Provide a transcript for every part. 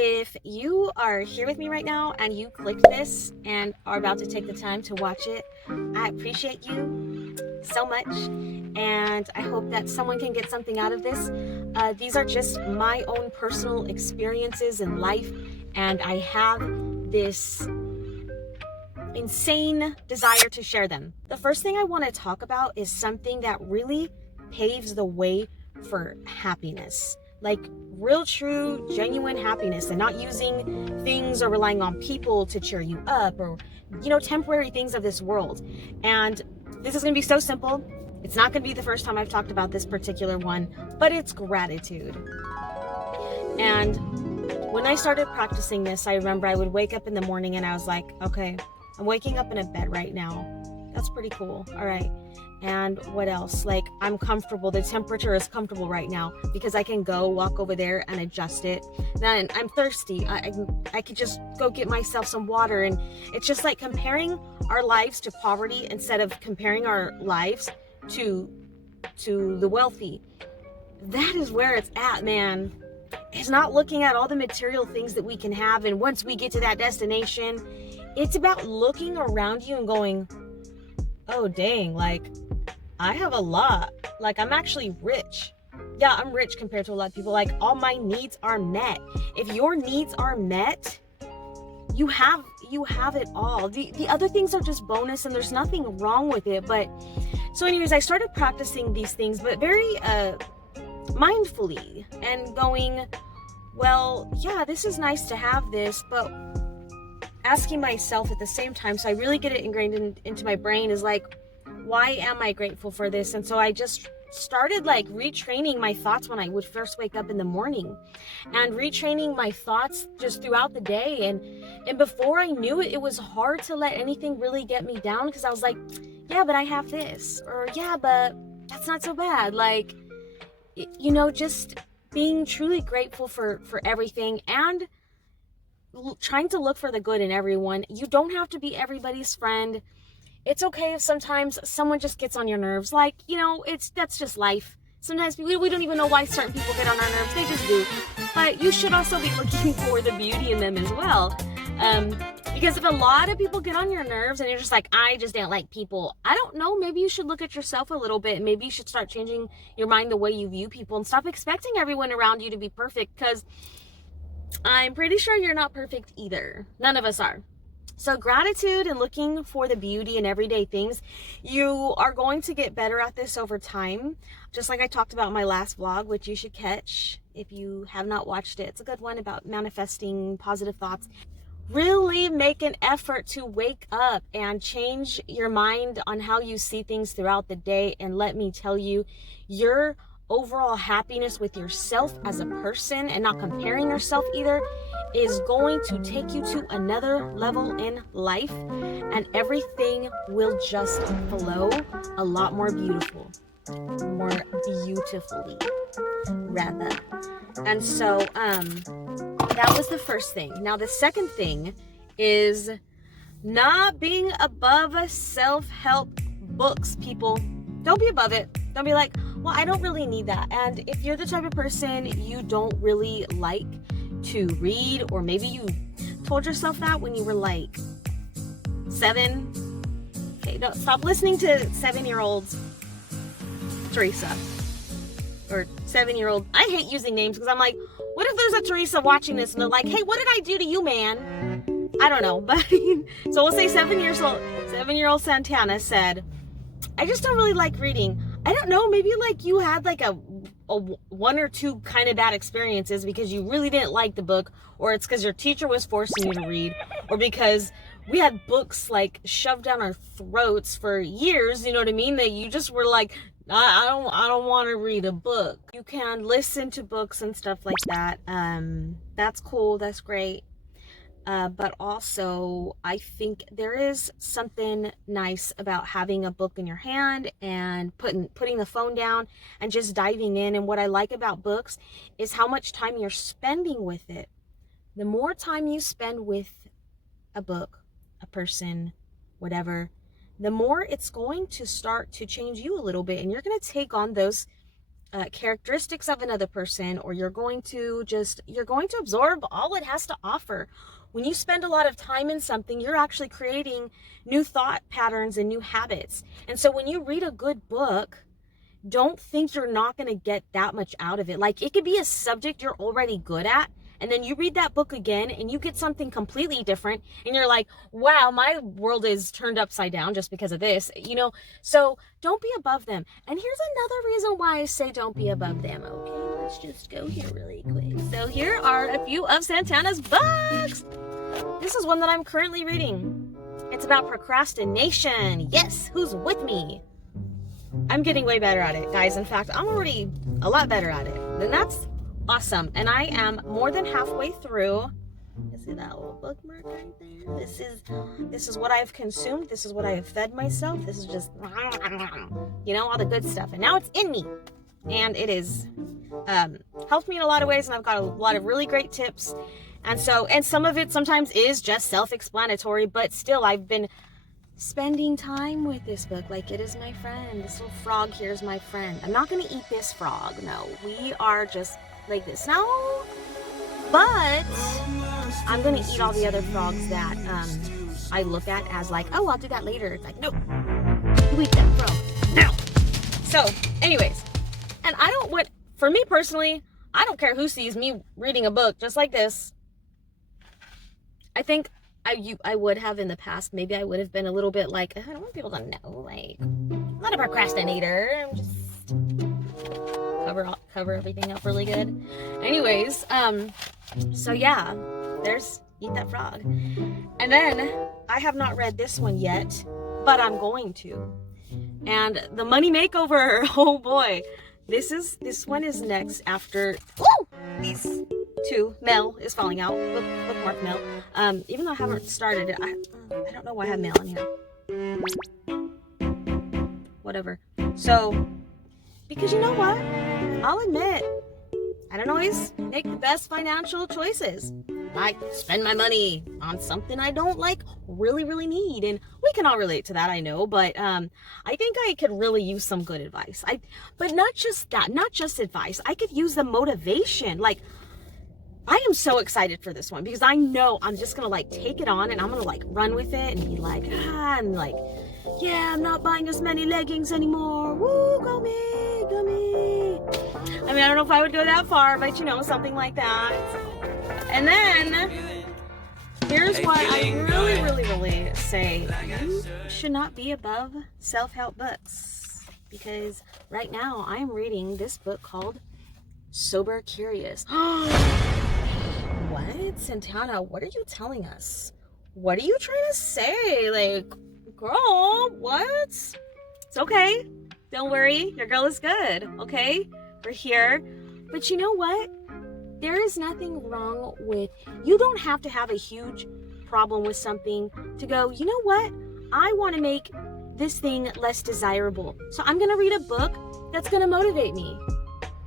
If you are here with me right now and you clicked this and are about to take the time to watch it, I appreciate you so much, and I hope that someone can get something out of this. These are just my own personal experiences in life, and I have this insane desire to share them. The first thing I want to talk about is something that really paves the way for happiness. Like real, true, genuine happiness, and not using things or relying on people to cheer you up, or, temporary things of this world. And this is going to be so simple. It's not going to be the first time I've talked about this particular one, but it's gratitude. And when I started practicing this, I remember I would wake up in the morning and I was like, okay, I'm waking up in a bed right now. That's pretty cool. All right. And what else? Like, I'm comfortable. The temperature is comfortable right now because I can go walk over there and adjust it. Then I'm thirsty. I could just go get myself some water. And it's just like comparing our lives to poverty instead of comparing our lives to the wealthy. That is where it's at, man. It's not looking at all the material things that we can have. And once we get to that destination, it's about looking around you and going, oh, dang, like, I have a lot. Like, I'm actually rich. Yeah, I'm rich compared to a lot of people. Like, all my needs are met. If your needs are met, you have it all. The other things are just bonus, and there's nothing wrong with it. But so anyways, I started practicing these things, but very mindfully, and going, well, yeah, this is nice to have this, but asking myself at the same time, so I really get it ingrained into my brain, is like, why am I grateful for this? And so I just started like retraining my thoughts when I would first wake up in the morning, and retraining my thoughts just throughout the day. And before I knew it, it was hard to let anything really get me down, because I was like, yeah, but I have this, or yeah, but that's not so bad. Like, just being truly grateful for everything, and trying to look for the good in everyone. You don't have to be everybody's friend. It's okay if sometimes someone just gets on your nerves. Like, that's just life. Sometimes we don't even know why certain people get on our nerves. They just do. But you should also be looking for the beauty in them as well. Because if a lot of people get on your nerves and you're just like, I just don't like people, I don't know, maybe you should look at yourself a little bit. Maybe you should start changing your mind the way you view people, and stop expecting everyone around you to be perfect, because I'm pretty sure you're not perfect either. None of us are. So gratitude and looking for the beauty in everyday things, you are going to get better at this over time. Just like I talked about in my last vlog, which you should catch if you have not watched it. It's a good one about manifesting positive thoughts. Really make an effort to wake up and change your mind on how you see things throughout the day. And let me tell you, your overall happiness with yourself as a person, and not comparing yourself either, is going to take you to another level in life, and everything will just flow a lot more beautifully rather. And so that was the first thing. Now the second thing is not being above self-help books. People, don't be above it. Don't be like, well, I don't really need that. And if you're the type of person you don't really like to read, or maybe you told yourself that when you were like 7, okay, don't stop listening to 7-year-old Teresa, or 7-year-old, I hate using names, because I'm like, what if there's a Teresa watching this and they're like, hey, what did I do to you, man? I don't know. But so we'll say 7-year-old Santana said, I just don't really like reading. I don't know, maybe like you had like a 1 or 2 kind of bad experiences because you really didn't like the book, or it's because your teacher was forcing you to read, or because we had books like shoved down our throats for years, you know what I mean, that you just were like, I don't want to read a book. You can listen to books and stuff like that. That's cool, that's great. But also, I think there is something nice about having a book in your hand and putting the phone down and just diving in. And what I like about books is how much time you're spending with it. The more time you spend with a book, a person, whatever, the more it's going to start to change you a little bit. And you're going to take on those characteristics of another person, or you're going to absorb all it has to offer. When you spend a lot of time in something, you're actually creating new thought patterns and new habits. And so when you read a good book, don't think you're not going to get that much out of it. Like, it could be a subject you're already good at, and then you read that book again and you get something completely different, and you're like, wow, my world is turned upside down just because of this, you know? So don't be above them. And here's another reason why I say don't be above them. Okay, let's just go here really quick. So here are a few of Santana's books. This is one that I'm currently reading. It's about procrastination. Yes, who's with me? I'm getting way better at it, guys. In fact, I'm already a lot better at it. And that's awesome. And I am more than halfway through. You see that little bookmark right there? This is what I've consumed. This is what I have fed myself. This is just, you know, all the good stuff. And now it's in me. And it is helped me in a lot of ways. And I've got a lot of really great tips. And some of it sometimes is just self-explanatory, but still I've been spending time with this book like it is my friend. This little frog here is my friend. I'm not going to eat this frog. No, we are just like this. No, but I'm going to eat all the other frogs that I look at as like, oh, I'll do that later. It's like, no, you eat that frog now. So anyways, and for me personally, I don't care who sees me reading a book just like this. I think I would have in the past. Maybe I would have been a little bit like, I don't want people to know, like, I'm not a procrastinator. I'm just cover everything up really good. Anyways, so yeah, there's Eat That Frog. And then I have not read this one yet, but I'm going to. And The Money Makeover. Oh boy, this one is next after these two. Mel is falling out. Bookmark Mel. Even though I haven't started it, I don't know why I have Mel in here. Whatever. So, because you know what? I'll admit, I don't always make the best financial choices. I spend my money on something I don't like really, really need. And we can all relate to that, I know. But I think I could really use some good advice. But not just that, not just advice. I could use the motivation. Like, I am so excited for this one because I know I'm just going to like take it on and I'm going to like run with it and be like, and like, yeah, I'm not buying as many leggings anymore. Woo, go me, go me. I mean, I don't know if I would go that far, but you know, something like that. And then here's what I really, really, really say. You should not be above self-help books, because right now I'm reading this book called Sober Curious. What? Santana, what are you telling us? What are you trying to say? Like, girl, what? It's okay. Don't worry. Your girl is good. Okay? We're here. But you know what? There is nothing wrong with, you don't have to have a huge problem with something to go, you know what? I want to make this thing less desirable. So I'm going to read a book that's going to motivate me.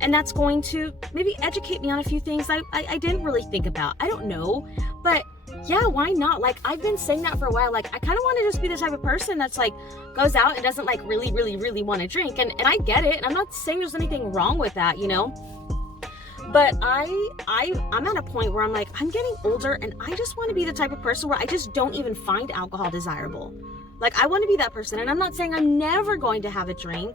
And that's going to maybe educate me on a few things I didn't really think about. I don't know. But yeah, why not? Like, I've been saying that for a while. Like, I kind of want to just be the type of person that's like, goes out and doesn't like really, really, really want to drink. And I get it. And I'm not saying there's anything wrong with that, you know? But I'm at a point where I'm like, I'm getting older and I just want to be the type of person where I just don't even find alcohol desirable. Like, I want to be that person. And I'm not saying I'm never going to have a drink,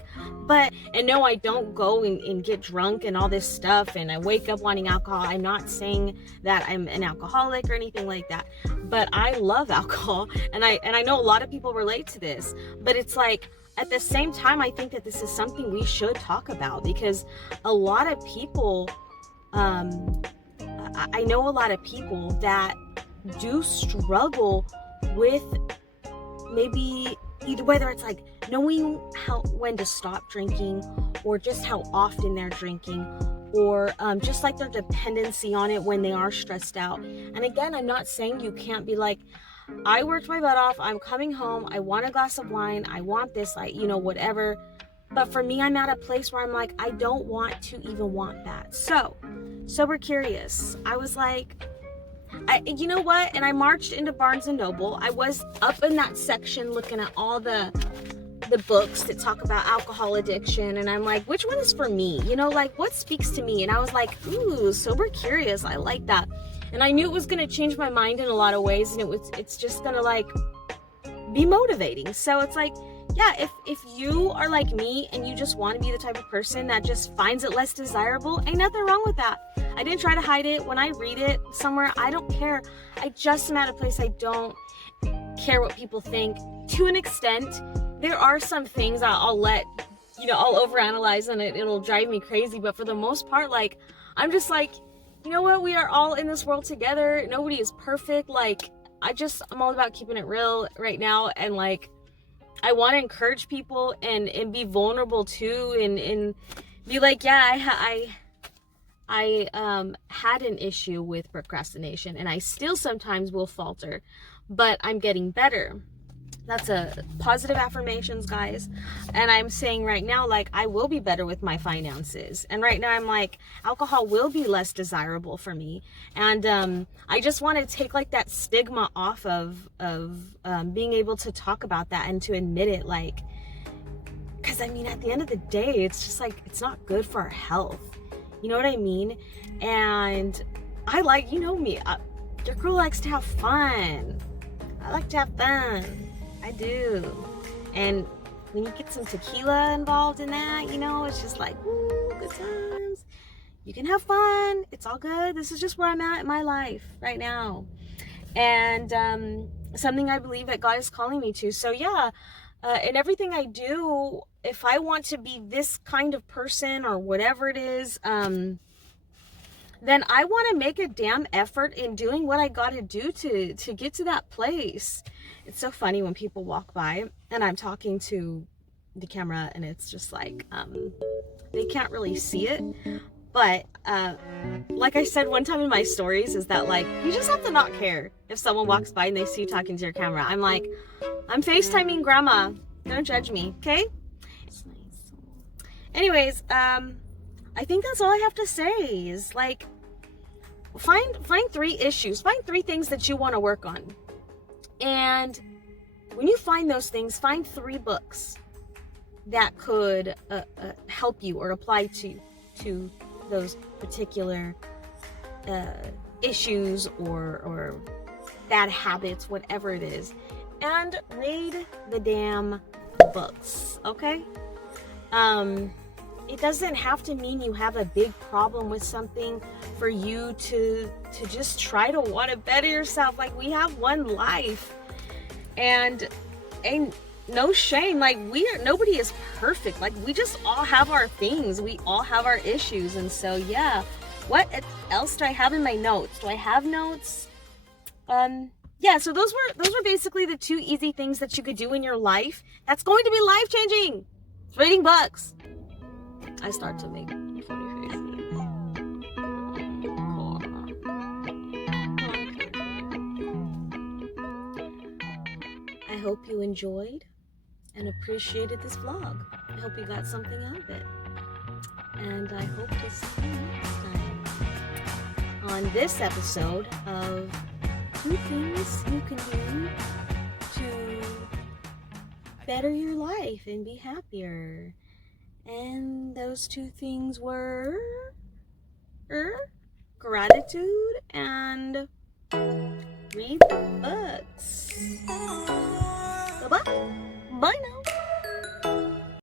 and no, I don't go and get drunk and all this stuff and I wake up wanting alcohol. I'm not saying that I'm an alcoholic or anything like that, but I love alcohol. And I know a lot of people relate to this, but it's like, at the same time, I think that this is something we should talk about, because a lot of people, I know a lot of people that do struggle with maybe either, whether it's like knowing when to stop drinking, or just how often they're drinking, or just like their dependency on it when they are stressed out. And again, I'm not saying you can't be like, I worked my butt off, I'm coming home, I want a glass of wine, I want this, like, you know, whatever. But for me, I'm at a place where I'm like, I don't want to even want that. So, Sober Curious, I was like, you know what? And I marched into Barnes & Noble. I was up in that section looking at all the the books that talk about alcohol addiction, and I'm like, which one is for me? You know, like what speaks to me? And I was like, ooh, sober curious. I like that. And I knew it was going to change my mind in a lot of ways, and it's just going to like be motivating. So it's like, yeah, if you are like me and you just want to be the type of person that just finds it less desirable, ain't nothing wrong with that. I didn't try to hide it. When I read it somewhere, I don't care. I just am at a place I don't care what people think. To an extent, there are some things I'll let, I'll overanalyze and it'll drive me crazy. But for the most part, like, I'm just like, you know what? We are all in this world together. Nobody is perfect. Like, I'm all about keeping it real right now. And like, I want to encourage people and be vulnerable too, and be like, yeah, I had an issue with procrastination, and I still sometimes will falter, but I'm getting better. That's a positive affirmations, guys. And I'm saying right now, like, I will be better with my finances. And right now I'm like, alcohol will be less desirable for me. And I just want to take like that stigma off of being able to talk about that and to admit it, like, because I mean, at the end of the day, it's just like, it's not good for our health. You know what I mean? And I like, you know me, your girl likes to have fun. I like to have fun. I do. And when you get some tequila involved in that, it's just like, ooh, good times. You can have fun. It's all good. This is just where I'm at in my life right now. And something I believe that God is calling me to. So yeah, in everything I do, if I want to be this kind of person or whatever it is, then I want to make a damn effort in doing what I got to do to get to that place. It's so funny when people walk by and I'm talking to the camera and it's just like, they can't really see it. But like I said one time in my stories, is that like, you just have to not care if someone walks by and they see you talking to your camera. I'm like, I'm FaceTiming grandma. Don't judge me, okay? It's nice. Anyways, I think that's all I have to say is like, find 3 issues, find 3 things that you want to work on. And when you find those things, find 3 books that could help you or apply to those particular issues or bad habits, whatever it is. And read the damn books, okay? It doesn't have to mean you have a big problem with something for you to just try to want to better yourself. Like, we have one life, and no shame. Like, nobody is perfect. Like, we just all have our things. We all have our issues. And so, yeah. What else do I have in my notes? Do I have notes? Yeah, so those were basically the 2 easy things that you could do in your life. That's going to be life-changing. It's reading books. I start to make funny faces. I hope you enjoyed and appreciated this vlog. I hope you got something out of it. And I hope to see you next time on this episode of 2 things you can do to better your life and be happier. And those 2 things were gratitude and read books. Bye-bye. Bye now.